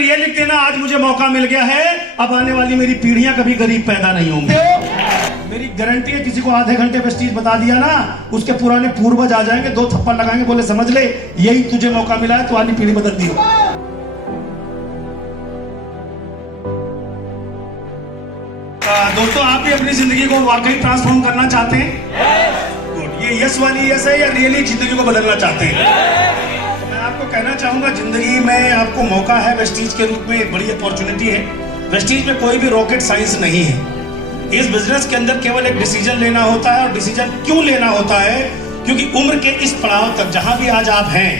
ये लिख देना, आज मुझे मौका मिल गया है, अब आने वाली मेरी पीढ़ियां कभी गरीब पैदा नहीं होंगी। मेरी गारंटी है, किसी को आधे घंटे में स्टेज बता दिया ना, उसके पुराने पूर्वज आ जाएंगे, 2 थप्पड़ लगाएंगे, बोले समझ ले यही तुझे मौका मिला है, तो आनी पीढ़ी बदल दी। दोस्तों, आप भी अपनी जिंदगी को वाकई ट्रांसफॉर्म करना चाहते हैं? गुड। ये यस वाली यस है या रियली जिंदगी को बदलना चाहते हैं? मैं आपको कहना चाहूंगा, जिंदगी में आपको मौका है, वेस्टीज के रूप में एक बड़ी अपॉर्चुनिटी है। वेस्टीज में कोई भी रॉकेट साइंस नहीं है। इस बिजनेस के अंदर केवल एक डिसीजन लेना होता है, और डिसीजन क्यों लेना होता है? क्योंकि उम्र के इस पड़ाव तक जहां भी आज आप हैं,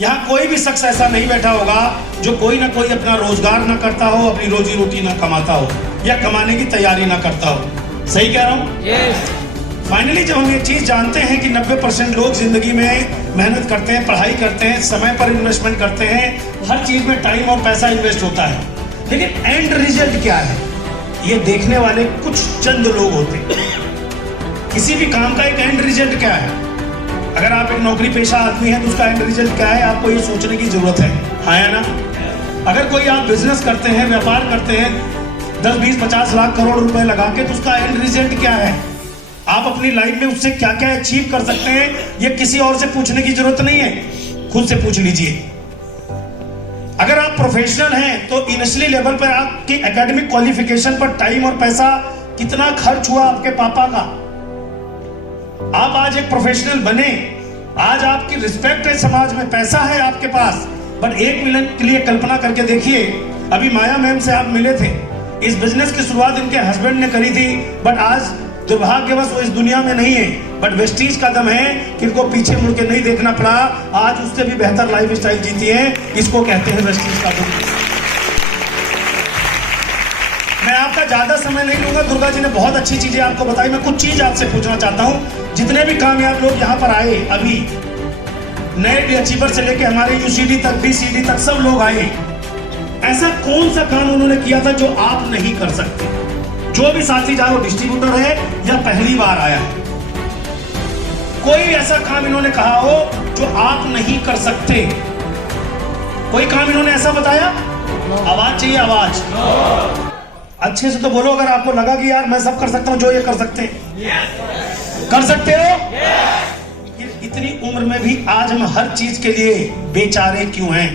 यहाँ कोई भी शख्स ऐसा नहीं बैठा होगा जो कोई ना कोई अपना रोजगार ना करता हो, अपनी रोजी रोटी ना कमाता हो, या कमाने की तैयारी ना करता हो। सही कह रहा हूँ? yes. फाइनली जब हम ये चीज जानते हैं कि 90% लोग जिंदगी में मेहनत करते हैं, पढ़ाई करते हैं, समय पर इन्वेस्टमेंट करते हैं, हर चीज में टाइम और पैसा इन्वेस्ट होता है, लेकिन एंड रिजल्ट क्या है ये देखने वाले कुछ चंद लोग होते हैं। किसी भी काम का एक एंड रिजल्ट क्या है? अगर आप एक नौकरी पेशा आदमी हैं तो उसका एंड रिजल्ट क्या है, आपको ये सोचने की जरूरत है, हाँ या ना? अगर कोई आप बिजनेस करते हैं, व्यापार करते हैं, 10, 20, 50 लाख करोड़ रुपए लगा के, तो उसका एंड रिजल्ट क्या है? आप अपनी लाइफ में उससे क्या क्या अचीव कर सकते हैं, ये किसी और से पूछने की जरूरत नहीं है, खुद से पूछ लीजिए। अगर आप प्रोफेशनल हैं तो इनिशियली लेवल पर आपकी एकेडमिक क्वालिफिकेशन पर टाइम और पैसा कितना खर्च हुआ आपके पापा का? आप आज एक प्रोफेशनल बने, आज आपकी रिस्पेक्ट है समाज में, पैसा है आपके पास, बट 1 मिनट के लिए कल्पना करके देखिए, अभी माया मैम से आप मिले थे, इस बिजनेस की शुरुआत इनके हस्बैंड ने करी थी, बट आज दुर्भाग्यवश वो इस दुनिया में नहीं है, बट वेस्टीज का दम है कि इनको पीछे मुड़ के नहीं देखना पड़ा, आज उससे भी बेहतर लाइफ स्टाइल जीती है। इसको कहते हैं वेस्टीज का दम। मैं आपका ज्यादा समय नहीं लूंगा, दुर्गा जी ने बहुत अच्छी चीजें आपको बताई, मैं कुछ चीज आपसे पूछना चाहता हूं। जितने भी कामयाब लोग यहाँ पर आए, अभी नए अचीवर से लेके हमारे यूसीडी तक, बीसीडी तक सब लोग आए, ऐसा कौन सा काम उन्होंने किया था जो आप नहीं कर सकते? जो भी साथी, चाहे वो डिस्ट्रीब्यूटर है या पहली बार आया है, कोई ऐसा काम इन्होंने कहा हो जो आप नहीं कर सकते? कोई काम इन्होंने ऐसा बताया? आवाज चाहिए, आवाज अच्छे से तो बोलो अगर आपको लगा कि यार मैं सब कर सकता हूं जो ये कर सकते हैं। कर सकते हो? इतनी उम्र में भी आज हम हर चीज के लिए बेचारे क्यों हैं,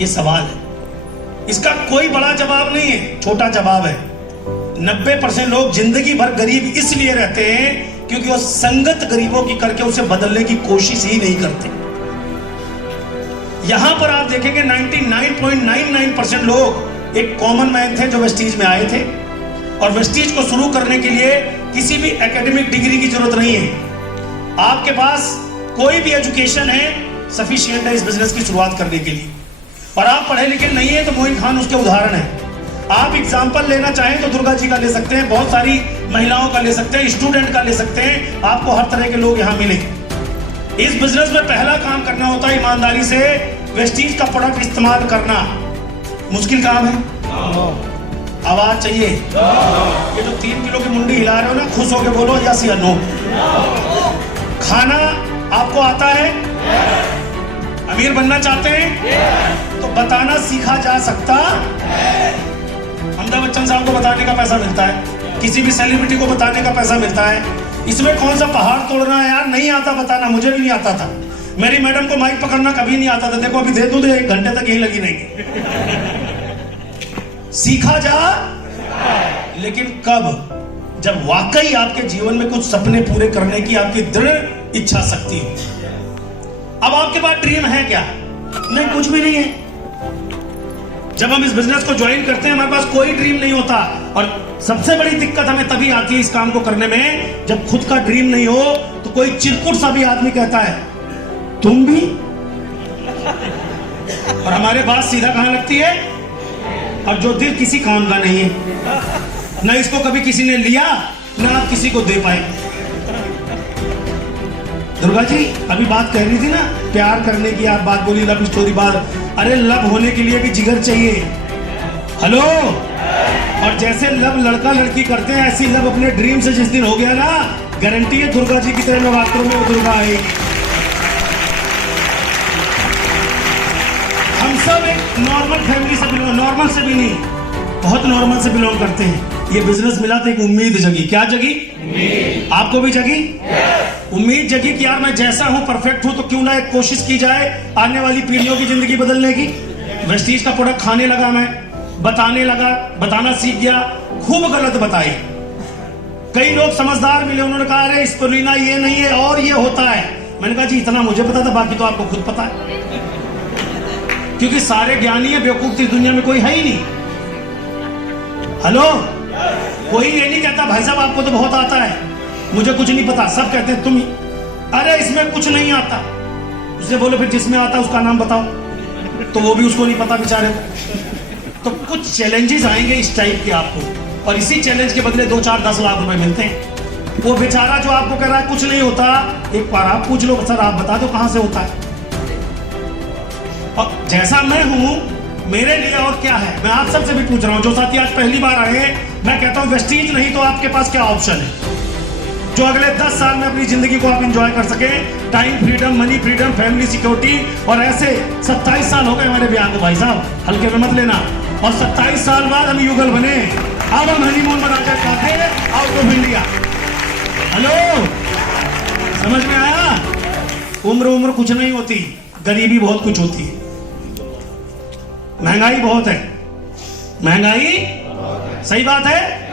ये सवाल है। इसका कोई बड़ा जवाब नहीं है, छोटा जवाब है। 90% लोग जिंदगी भर गरीब इसलिए रहते हैं क्योंकि वो संगत गरीबों की करके उसे बदलने की कोशिश ही नहीं करते। यहां पर आप देखेंगे 99.99% लोग एक कॉमन मैन थे जो वेस्टीज में आए थे, और वेस्टीज को शुरू करने के लिए किसी भी एकेडमिक डिग्री की जरूरत नहीं है। आपके पास कोई भी एजुकेशन है, सफिशिएंट है इस बिजनेस की शुरुआत करने के लिए। और आप पढ़े लिखे नहीं है तो मोइन खान उसके उदाहरण है। आप एग्जाम्पल लेना चाहें तो दुर्गा जी का ले सकते हैं, बहुत सारी महिलाओं का ले सकते हैं, स्टूडेंट का ले सकते हैं, आपको हर तरह के लोग यहाँ मिले। इस बिजनेस में पहला काम करना होता है ईमानदारी से वेस्टीज का प्रोडक्ट इस्तेमाल करना। मुश्किल काम है? आवाज चाहिए। ये जो 3 किलो की मुंडी हिला रहे हो ना, खुश होके बोलो यस या नो। खाना आपको आता है? अमीर बनना चाहते हैं? तो बताना सीखा जा सकता। अमिताभ बच्चन साहब को बताने का पैसा मिलता है, किसी भी सेलिब्रिटी को बताने का पैसा मिलता है। इसमें कौन सा पहाड़ तोड़ना है यार? नहीं आता बताना, मुझे भी नहीं आता था। मेरी मैडम को माइक पकड़ना कभी नहीं आता था, देखो अभी दे दूं तो 1 घंटे तक यही लगी रहेगी। सीखा जा, लेकिन कब? जब वाकई आपके जीवन में कुछ सपने पूरे करने की आपकी दृढ़ इच्छा शक्ति हो। अब आपके पास ड्रीम है क्या? नहीं, कुछ भी नहीं है। जब हम इस बिजनेस को ज्वाइन करते हैं हमारे पास कोई ड्रीम नहीं होता, और सबसे बड़ी दिक्कत हमें तभी आती है इस काम को करने में जब खुद का ड्रीम नहीं हो, तो कोई चिरकुट सा भी आदमी कहता है तुम भी, और हमारे बात सीधा कहां लगती है? और जो दिल किसी काम का नहीं है, ना इसको कभी किसी ने लिया, ना आप किसी को दे पाए। दुर्गा जी अभी बात कह रही थी ना प्यार करने की, आप बात बोली लव स्टोरी बात। अरे लव होने के लिए भी जिगर चाहिए। हेलो, और जैसे लव लड़का लड़की करते हैं, ऐसी लव अपने ड्रीम से जिस दिन हो गया ना, गारंटी है दुर्गा जी की तरह नवरात्रों में वो दुर्गा आएगी। हम सब एक नॉर्मल फैमिली से बिलोंग, नॉर्मल से भी नहीं, बहुत नॉर्मल से बिलोंग करते हैं। ये बिजनेस मिला तो एक उम्मीद जगी। क्या जगी? उम्मीद। आपको भी जगी? उम्मीद जगी कि यार मैं जैसा हूं परफेक्ट हूं, तो क्यों ना एक कोशिश की जाए आने वाली पीढ़ियों की जिंदगी बदलने की। वेस्टीज का प्रोडक्ट खाने लगा, मैं बताने लगा, बताना सीख गया, खूब गलत बताई। कई लोग समझदार मिले, उन्होंने कहा अरे स्पिरुलिना ये नहीं है और ये होता है। मैंने कहा जी इतना मुझे पता था, बाकी तो आपको खुद पता है, क्योंकि सारे ज्ञानी है, बेवकूफ इस दुनिया में कोई है ही नहीं। हेलो, कोई ये नहीं कहता भाई साहब आपको तो बहुत आता है, मुझे कुछ नहीं पता। सब कहते हैं तुम, अरे इसमें कुछ नहीं आता। उससे बोलो फिर जिसमें आता उसका नाम बताओ, तो वो भी उसको नहीं पता बेचारे को। तो कुछ चैलेंजेस आएंगे इस टाइप के आपको, और इसी चैलेंज के बदले 2, 4, 10 लाख रुपए मिलते हैं। वो बेचारा जो आपको कह रहा है कुछ नहीं होता, एक बार आप पूछ लो, सर आप बता दो कहां से होता है। और जैसा मैं हूं मेरे लिए और क्या है, मैं आप सबसे भी पूछ रहा हूं, जो साथी आज पहली बार आए हैं, मैं कहता हूं वेस्टीज नहीं तो आपके पास क्या ऑप्शन है जो अगले 10 साल में अपनी जिंदगी को आप एंजॉय कर सके। Time freedom, money freedom, family security. और ऐसे 27 साल हो गए हमारे ब्याह को भाई साहब, हल्के में मत लेना। और 27 साल बाद हम युगल बने, अब हम हनीमून मनाते हैं आउट ऑफ इंडिया। हेलो, समझ में आया? उम्र कुछ नहीं होती, गरीबी बहुत कुछ होती है। महंगाई बहुत है, महंगाई सही बात है।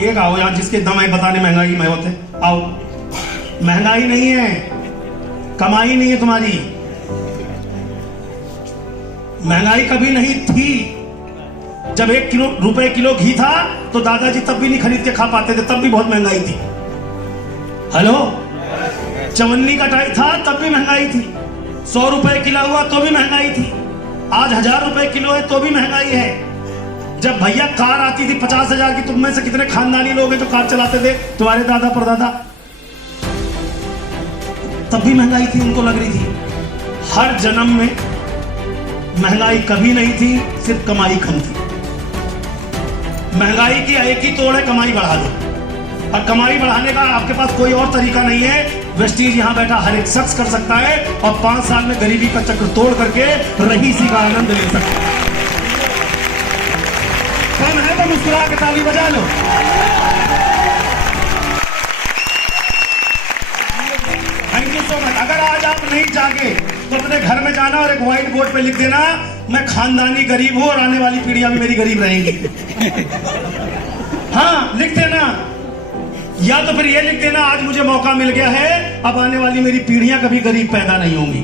एक आओ यार, जिसके दम है बताने महंगाई में होते, आओ। महंगाई नहीं है, कमाई नहीं है तुम्हारी। महंगाई कभी नहीं थी। जब 1 रुपए किलो घी था तो दादाजी तब भी नहीं खरीद के खा पाते थे, तब भी बहुत महंगाई थी। हेलो, चवन्नी का टाइम था तब भी महंगाई थी। 100 रुपए किलो हुआ तो भी महंगाई थी। आज 1000 रुपए किलो है तो भी महंगाई है। जब भैया कार आती थी 50,000 की, तुम में से कितने खानदानी लोग हैं जो कार चलाते थे? तुम्हारे दादा परदादा, तब भी महंगाई थी, उनको लग रही थी। हर जन्म में महंगाई कभी नहीं थी, सिर्फ कमाई कम थी। महंगाई की एक ही तोड़ है, कमाई बढ़ा दो। और कमाई बढ़ाने का आपके पास कोई और तरीका नहीं है। वेस्टीज यहां बैठा हर एक शख्स कर सकता है, और 5 साल में गरीबी का चक्र तोड़ करके रईसी का आनंद ले सकता है। कौन है तो मुस्कुरा के ताली बजा लो। Thank you so much. अगर आज आप नहीं जागे तो अपने घर में जाना और एक व्हाइट बोर्ड पे लिख देना, मैं खानदानी गरीब हूं और आने वाली पीढ़ियां भी मेरी गरीब रहेंगी। हाँ, लिख देना। या तो फिर ये लिख देना, आज मुझे मौका मिल गया है, अब आने वाली मेरी पीढ़ियां कभी गरीब पैदा नहीं होंगी।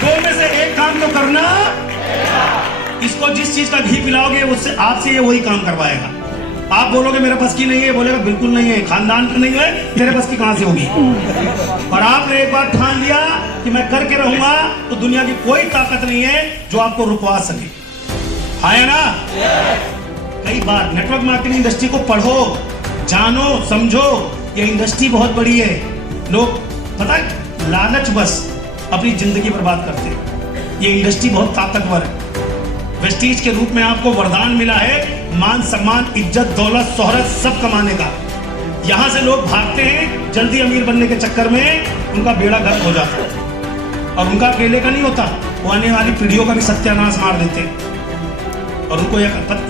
दो में से एक काम तो करना। इसको जिस चीज का घी पिलाओगे उससे आपसे ये वही काम करवाएगा। आप बोलोगे मेरे बस की नहीं है, बोलेगा बिल्कुल नहीं है, खानदान की नहीं है, तेरे बस की कहां से होगी। और आपने एक बार ठान लिया कि मैं करके रहूंगा, तो दुनिया की कोई ताकत नहीं है जो आपको रुकवा सके। है ना? कई बार नेटवर्क मार्केटिंग इंडस्ट्री को पढ़ो, जानो, समझो। ये इंडस्ट्री बहुत बड़ी है। लोग पता है लालच बस अपनी जिंदगी बर्बाद करते हैं। ये इंडस्ट्री बहुत ताकतवर है। वेस्टीज के रूप में आपको वरदान मिला है, मान सम्मान, इज्जत, दौलत, शोहरत सब कमाने का। यहां से लोग भागते हैं जल्दी अमीर बनने के चक्कर में, उनका बेड़ा गर्क हो जाता है। और उनका अकेले का नहीं होता, वो आने वाली पीढ़ियों का भी सत्यानाश मार देते हैं। और उनको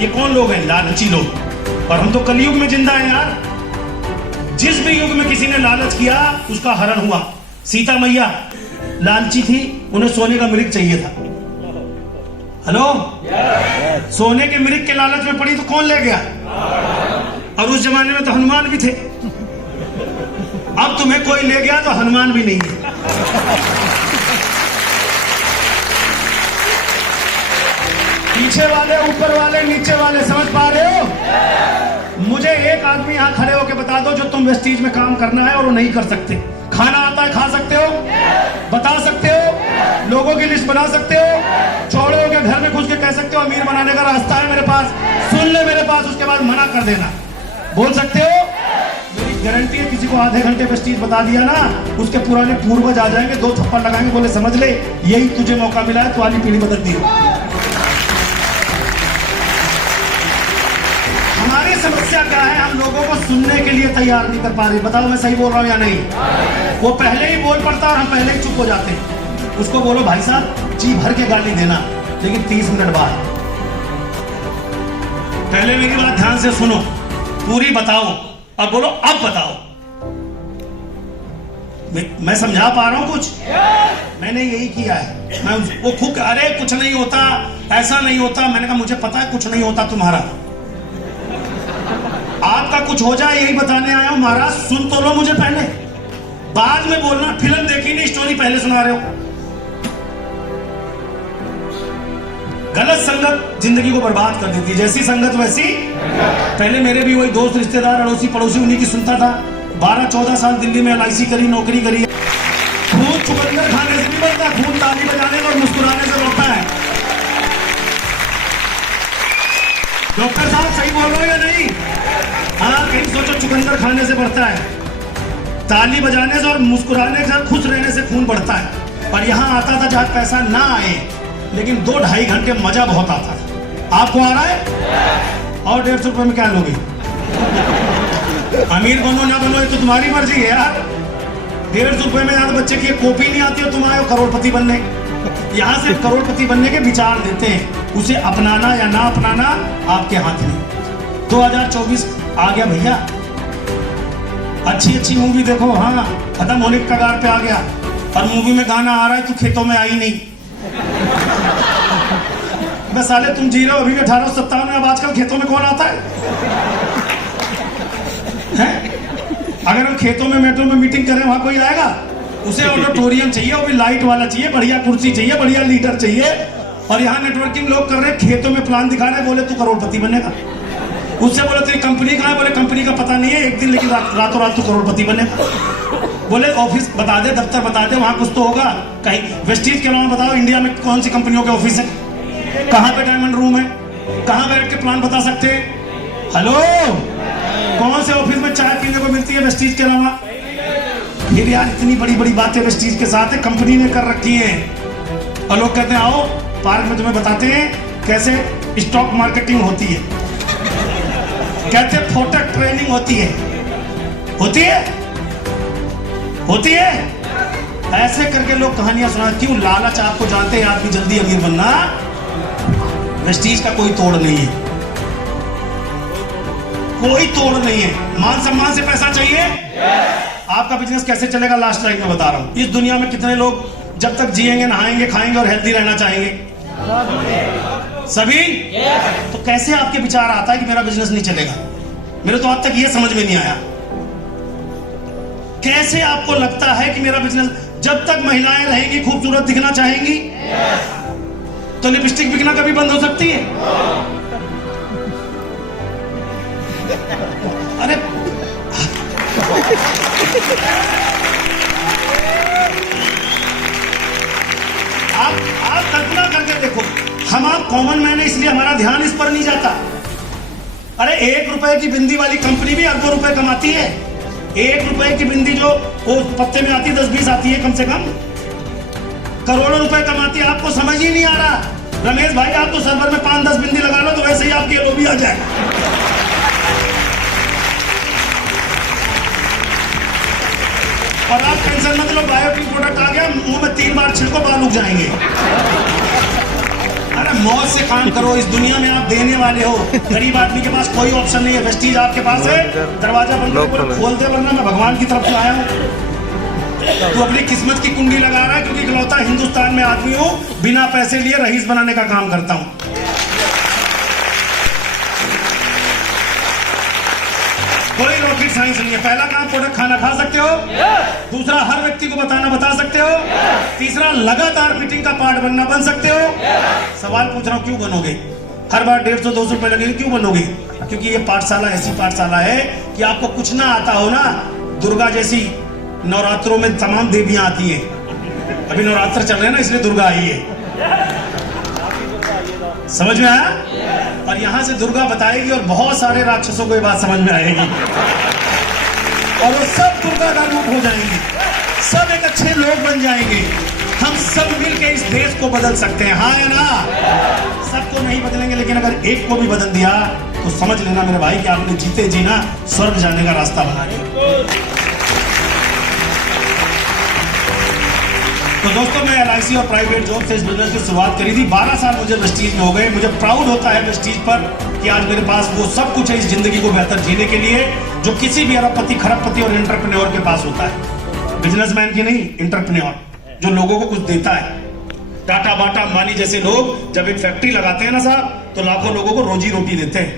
ये कौन लोग हैं? लालची लोग। और हम तो कलयुग में जिंदा हैं यार। जिस भी युग में किसी ने लालच किया उसका हरण हुआ। सीता मैया लालची थी, उन्हें सोने का मृग चाहिए था। हेलो, सोने के मृग के लालच में पड़ी तो कौन ले गया? और उस जमाने में तो हनुमान भी थे। अब तुम्हें कोई ले गया तो हनुमान भी नहीं है। पीछे वाले, ऊपर वाले, नीचे वाले, समझ पा रहे हो? मुझे एक आदमी यहां खड़े होकर बता दो जो तुम वेस्टीज में काम करना है और वो नहीं कर सकते। खाना आता है, खा सकते हो, बता सकते हो, लोगों की लिस्ट बना सकते हो, चौड़े होकर घर में घुस के कह सकते हो अमीर बनाने का रास्ता है मेरे पास, सुन ले मेरे पास, उसके बाद मना कर देना। बोल सकते हो? मेरी गारंटी है, किसी को आधे घंटे वेस्टीज बता दिया ना, उसके पुराने पूर्वज आ जाएंगे, 2 थप्पड़ लगाएंगे, बोले समझ ले यही तुझे मौका मिला है, तुम्हारी पीढ़ी बदल दी। हमारे समस्या क्या है, हम लोगों को सुनने के लिए तैयार नहीं कर पा रहे। बताओ मैं सही बोल रहा हूँ या नहीं? वो पहले ही बोल पड़ता और हम पहले ही चुप हो जाते हैं। उसको बोलो भाई साहब जी भर के गाली देना, लेकिन 30 मिनट बाद। पहले मेरी बात ध्यान से सुनो, पूरी बताओ और बोलो अब बताओ। मैं समझा पा रहा हूं कुछ? मैंने यही किया है। मैं वो खूब अरे कुछ नहीं होता, ऐसा नहीं होता। मैंने कहा मुझे पता है कुछ नहीं होता तुम्हारा, आपका कुछ हो जाए यही बताने आया हूं। महाराज सुन तो लो मुझे पहले, बाद में बोलना। फिल्म देखी नहीं, स्टोरी पहले सुना रहे हो। गलत संगत जिंदगी को बर्बाद कर देती है। जैसी संगत वैसी। पहले मेरे भी वही दोस्त रिश्तेदार अड़ोसी पड़ोसी उन्हीं की सुनता था। 12-14 साल दिल्ली में LIC करी, नौकरी करी। खून चुकंदर खाने से नहीं बनता, खून ताली बजाने और मुस्कुराने से बनता है। डॉक्टर साहब सही बोल रहे हो या नहीं? हाँ, कहीं सोचो चुकंदर खाने से बढ़ता है, ताली बजाने से और मुस्कुराने के साथ खुश रहने से खून बढ़ता है। और यहाँ आता था जहाँ पैसा ना आए, लेकिन 2-2.5 घंटे मजा बहुत आता था। आपको आ रहा है? और 150 रुपए में क्या लोगे? अमीर बनो ना बनो ये तो तुम्हारी मर्जी है यार। 150 रुपए में ज्यादा बच्चे की कॉपी नहीं आती हो, तुम आए हो करोड़पति बनने। यहाँ से करोड़पति बनने के विचार देते हैं, उसे अपनाना या ना अपनाना आपके हाथ में। 2024 आ गया भैया, अच्छी अच्छी मूवी देखो। हाँ, खत्म होने के कगार पे आ गया और मूवी में गाना आ रहा है, तू खेतों में आई नहीं। बस साले तुम जी रहे हो अभी भी 1857 में, अब आजकल खेतों में कौन आता है? अगर हम खेतों में मेट्रो में मीटिंग करें वहां कोई आएगा? उसे ऑडिटोरियम चाहिए, वो भी लाइट वाला चाहिए, बढ़िया कुर्सी चाहिए, बढ़िया लीडर चाहिए। और यहाँ नेटवर्किंग लोग कर रहे हैं, खेतों में प्लान दिखा रहे हैं, बोले तू करोड़पति बनेगा। उससे बोले तेरी कंपनी कहाँ है? बोले कंपनी का पता नहीं है, एक दिन लेकिन रातों रात तू करोड़पति बनेगा। बोले ऑफिस बता दे, दफ्तर बता दे, वहां कुछ तो होगा। कहीं वेस्टीज के अलावा बताओ इंडिया में कौन सी कंपनियों के ऑफिस है, कहाँ पे डायमंड रूम है, कहाँ बैठ के प्लान बता सकते हैं? हेलो, कौन से ऑफिस में चाय पीने को मिलती है वेस्टीज के अलावा? फिर यार इतनी बड़ी बड़ी बातें वेस्टीज के साथ है, कंपनी ने कर रखी है। और लोग कहते हैं आओ पार्क में तुम्हें बताते हैं कैसे स्टॉक मार्केटिंग होती है, कहते हैं फोटक ट्रेनिंग होती है। होती है, होती है। ऐसे करके लोग कहानियां सुना। क्यों? लालच। आपको जानते हैं आदमी जल्दी अमीर बनना, वेस्टीज का कोई तोड़ नहीं है, कोई तोड़ नहीं है। मान सम्मान से पैसा चाहिए। आपका बिजनेस कैसे चलेगा? लास्ट लाइन में बता रहा हूं। इस दुनिया में कितने लोग जब तक जिएंगे, नहाएंगे, खाएंगे और हेल्दी रहना चाहेंगे? सभी। तो कैसे आपके विचार आता है कि मेरा बिजनेस नहीं चलेगा? मेरे तो आज तक ये समझ में नहीं आया। कैसे आपको लगता है कि मेरा बिजनेस, जब तक महिलाएं रहेंगी खूबसूरत दिखना चाहेंगी, तो लिपस्टिक बिकना कभी बंद हो सकती है? अरे आप कल्पना करके देखो, हम आप कॉमन मैन है इसलिए हमारा ध्यान इस पर नहीं जाता। अरे 1 रुपए की बिंदी वाली कंपनी भी अरबों रुपए कमाती है। 1 रुपए की बिंदी जो वो पत्ते में आती है, 10-20 आती है, कम से कम करोड़ों रुपए कमाती है। आपको समझ ही नहीं आ रहा। रमेश भाई आप तो सर्वर में 5-10 बिंदी लगा लो तो वैसे ही आपकी एलओबी आ जाए। और आप टेंशन मत लो, बायोटिक प्रोडक्ट आ गया, मुंह में 3 बार छिड़को बाल उग जाएंगे। अरे मौज से काम करो, इस दुनिया में आप देने वाले हो। गरीब आदमी के पास कोई ऑप्शन नहीं है। वेस्टीज आपके पास है, दरवाजा बंद कर खोल दे, वरना मैं भगवान की तरफ से आया हूँ। तू अपनी किस्मत की कुंडी लगा रहा है, क्योंकि इकलौता हिंदुस्तान में आदमी हूँ बिना पैसे लिए रईस बनाने का काम करता हूँ। कोई रॉकेट साइंस नहीं है। पहला काम, प्रोडक्ट खाना खा सकते हो। दूसरा, हर व्यक्ति को बताना बता सकते हो। तीसरा, लगातार मीटिंग का पार्ट बनना बन सकते हो। सवाल पूछ रहा हूं, क्यों बनोगे? हर बार 150-200 रुपए लगेंगे, क्यों बनोगे? क्योंकि ये पाठशाला ऐसी पाठशाला है कि आपको कुछ ना आता हो ना, दुर्गा जैसी नवरात्रों में तमाम देवियां आती हैं। अभी नवरात्र चल रहे हैं ना, इसलिए दुर्गा आई है। समझ में आया? और यहां से दुर्गा बताएगी और बहुत सारे राक्षसों को ये बात समझ में आएगी और वो सब दुर्गा का रूप हो जाएंगे, सब एक अच्छे लोग बन जाएंगे। हम सब मिलकर इस देश को बदल सकते हैं, हाँ या ना? सबको नहीं बदलेंगे, लेकिन अगर एक को भी बदल दिया तो समझ लेना मेरे भाई कि आपने जीते जी ना स्वर्ग जाने का रास्ता बना लिया। तो दोस्तों, मैं LIC और प्राइवेट जॉब से इस बिजनेस की शुरुआत करी थी। 12 साल मुझे वेस्टीज में हो गए। मुझे प्राउड होता है वेस्टीज पर कि आज मेरे पास वो सब कुछ है इस जिंदगी को बेहतर जीने के लिए जो किसी भी अरबपति, खरबपति और एंटरप्रेन्योर के पास होता है। बिजनेसमैन की नहीं, एंटरप्रेन्योर जो लोगों को कुछ देता है। टाटा, बाटा, अंबानी जैसे लोग जब एक फैक्ट्री लगाते हैं ना साहब, तो लाखों लोगों को रोजी रोटी देते हैं।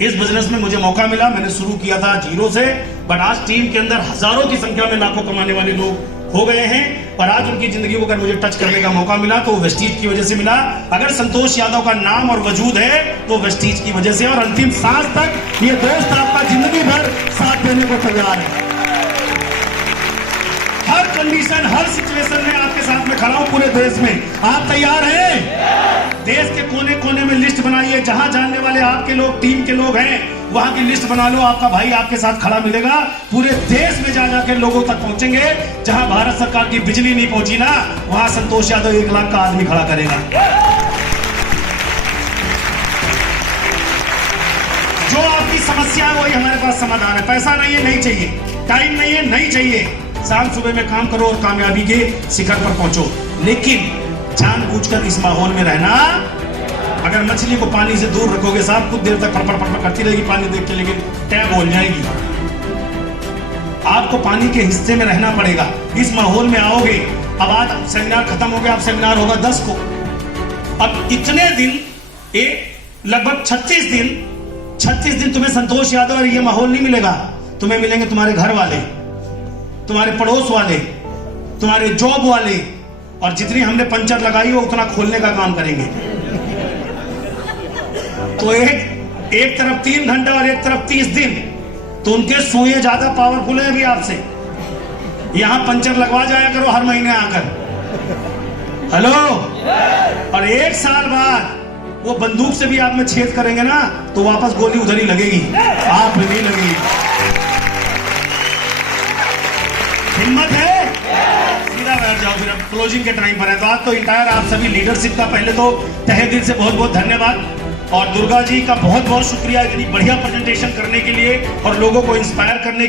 इस बिजनेस में मुझे मौका मिला, मैंने शुरू किया था जीरो से, बट आज टीम के अंदर हजारों की संख्या में लाखों कमाने वाले लोग हो गए हैं। और आज उनकी जिंदगी को अगर मुझे टच करने का मौका मिला तो वेस्टीज की वजह से मिला। अगर संतोष यादव का नाम और वजूद है तो वेस्टीज की वजह से, और अंतिम सांस तक ये दोस्त आपका जिंदगी भर साथ देने को तैयार है। हर कंडीशन, हर सिचुएशन में आपके साथ में खड़ा हूं पूरे देश में। आप तैयार हैं? देश के कोने कोने में लिस्ट बनाइए, जहां जानने वाले आपके लोग, टीम के लोग हैं, वहां की लिस्ट बना लो। आपका भाई आपके साथ खड़ा मिलेगा। पूरे देश में जा जाकर लोगों तक पहुंचेंगे। जहां भारत सरकार की बिजली नहीं पहुंची ना, वहां संतोष यादव 1 लाख का आदमी खड़ा करेगा। जो आपकी समस्या है वही हमारे पास समाधान है। पैसा नहीं है, नहीं चाहिए। टाइम नहीं है, नहीं चाहिए। शाम सुबह में काम करो और कामयाबी के शिखर पर पहुंचो। लेकिन जानबूझकर इस माहौल में रहना। अगर मछली को पानी से दूर रखोगे साहब, कुछ देर तक फटफट फटफट करती रहेगी पानी देख के, लेकिन टैब हो जाएगी। आपको पानी के हिस्से में रहना पड़ेगा। इस माहौल में आओगे। अब आज सेमिनार खत्म हो गया, अब सेमिनार होगा 10 को। अब इतने दिन, लगभग 36 दिन तुम्हें संतोष यादव और ये माहौल नहीं मिलेगा। तुम्हें मिलेंगे तुम्हारे घर वाले, तुम्हारे पड़ोस वाले, तुम्हारे जॉब वाले, और जितनी हमने पंचर लगाई हो उतना खोलने का काम करेंगे। तो एक तरफ 3 घंटा और एक तरफ 30 दिन, तो उनके सुइयां ज्यादा पावरफुल है अभी आपसे। यहां पंचर लगवा जाया करो हर महीने आकर। हेलो। और 1 साल बाद वो बंदूक से भी आप में छेद करेंगे ना, तो वापस गोली उधर ही लगेगी, आप में नहीं लगेगी। हिम्मत है? सीधा बैठ जाओ। फिर अब क्लोजिंग के टाइम पर है। तो आज तो इंटायर आप सभी लीडरशिप का पहले तो तहे दिल से बहुत बहुत धन्यवाद, और दुर्गा जी का बहुत बहुत शुक्रिया इतनी बढ़िया प्रेजेंटेशन करने के लिए और लोगों को इंस्पायर करने के